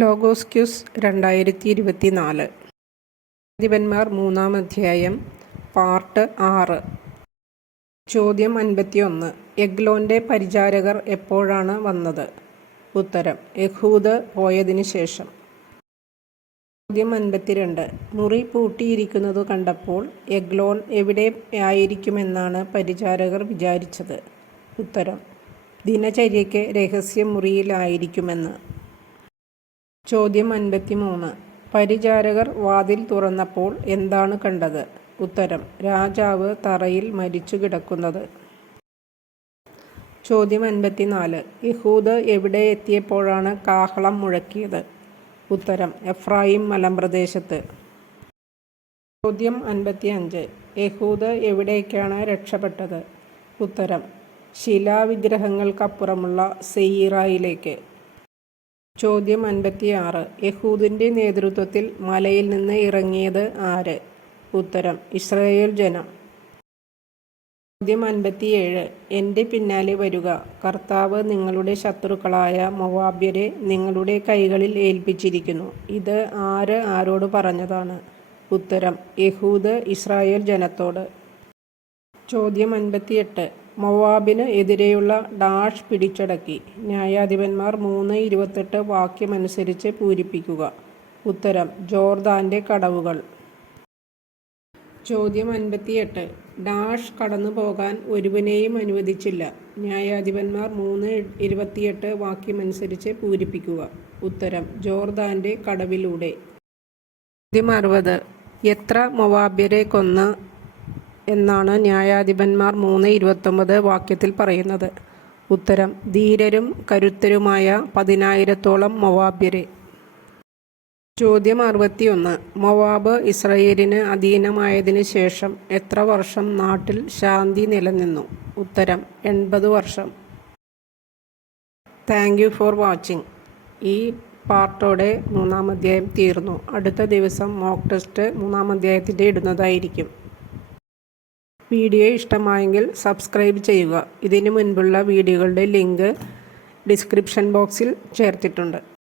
Logos quiz 2024 ന്യായാധിപന്മാർ 3-ാം അധ്യായം part 6. ചോദ്യം 51. എഗ്ലോന്റെ പരിചാരകർ എപ്പോഴാണ് വന്നത്? ഉത്തരം: യഹൂദ് പോയതിനു ശേഷം. ചോദ്യം 52. മുറി പൂട്ടിയിരിക്കുന്നതു കണ്ടപ്പോൾ എഗ്ലോൻ എവിടെയായിരിക്കുമെന്നാണ് പരിചാരകർ വിചാരിച്ചത്? ഉത്തരം: ദിനചര്യയ്ക്ക് രഹസ്യമുറിയിലായിരിക്കുമെന്ന്. ചോദ്യം 53. പരിചാരകർ വാതിൽ തുറന്നപ്പോൾ എന്താണ് കണ്ടത്? ഉത്തരം: രാജാവ് തറയിൽ മരിച്ചു കിടക്കുന്നത്. ചോദ്യം 54. യഹൂദ് എവിടെ എത്തിയപ്പോഴാണ് കാഹളം മുഴക്കിയത്? ഉത്തരം: എഫ്രായിം മലമ്പ്രദേശത്ത്. ചോദ്യം 55. യഹൂദ് എവിടേക്കാണ് രക്ഷപ്പെട്ടത്? ഉത്തരം: ശിലാവിഗ്രഹങ്ങൾക്കപ്പുറമുള്ള സെയീറായിലേക്ക്. ചോദ്യം 56. യഹൂദിന്റെ നേതൃത്വത്തിൽ മലയിൽ നിന്ന് ഇറങ്ങിയത് ആര്? ഉത്തരം: ഇസ്രായേൽ ജനം. ചോദ്യം 57. എൻ്റെ പിന്നാലെ വരുക, കർത്താവ് നിങ്ങളുടെ ശത്രുക്കളായ മോവാബ്യരെ നിങ്ങളുടെ കൈകളിൽ ഏൽപ്പിച്ചിരിക്കുന്നു. ഇത് ആര് ആരോട് പറഞ്ഞതാണ്? ഉത്തരം: യഹൂദ് ഇസ്രായേൽ ജനത്തോട്. ചോദ്യം 58. മോവാബിന് എതിരെയുള്ള ഡാഷ് പിടിച്ചടക്കി. ന്യായാധിപന്മാർ 3:28 വാക്യമനുസരിച്ച് പൂരിപ്പിക്കുക. ഉത്തരം: ജോർദാന്റെ കടവുകൾ. ചോദ്യം 58. ഡാഷ് കടന്നു പോകാൻ ഒരുവനെയും അനുവദിച്ചില്ല. ന്യായാധിപന്മാർ 3:28 വാക്യമനുസരിച്ച് പൂരിപ്പിക്കുക. ഉത്തരം: ജോർദാന്റെ കടവിലൂടെ. ചോദ്യം 60. എത്ര മൊവാബ്യരെ കൊന്ന് എന്നാണ് ന്യായാധിപന്മാർ 3:29 വാക്യത്തിൽ പറയുന്നത്? ഉത്തരം: ധീരരും കരുത്തരുമായ 10,000-ഓളം മൊവാബ്യരെ. ചോദ്യം 61. മൊവാബ് ഇസ്രായേലിന് അധീനമായതിനു ശേഷം എത്ര വർഷം നാട്ടിൽ ശാന്തി നിലനിന്നു? ഉത്തരം: 80 വർഷം. Thank you for watching. ഈ പാർട്ടോടെ 3-ാം അധ്യായം തീർന്നു. അടുത്ത ദിവസം മോക്ക് ടെസ്റ്റ് 3-ാം അധ്യായത്തിൻ്റെ ഇടുന്നതായിരിക്കും. വീഡിയോ ഇഷ്ടമായെങ്കിൽ സബ്സ്ക്രൈബ് ചെയ്യുക. ഇതിനു മുൻപുള്ള വീഡിയോകളുടെ ലിങ്ക് ഡിസ്ക്രിപ്ഷൻ ബോക്സിൽ ചേർത്തിട്ടുണ്ട്.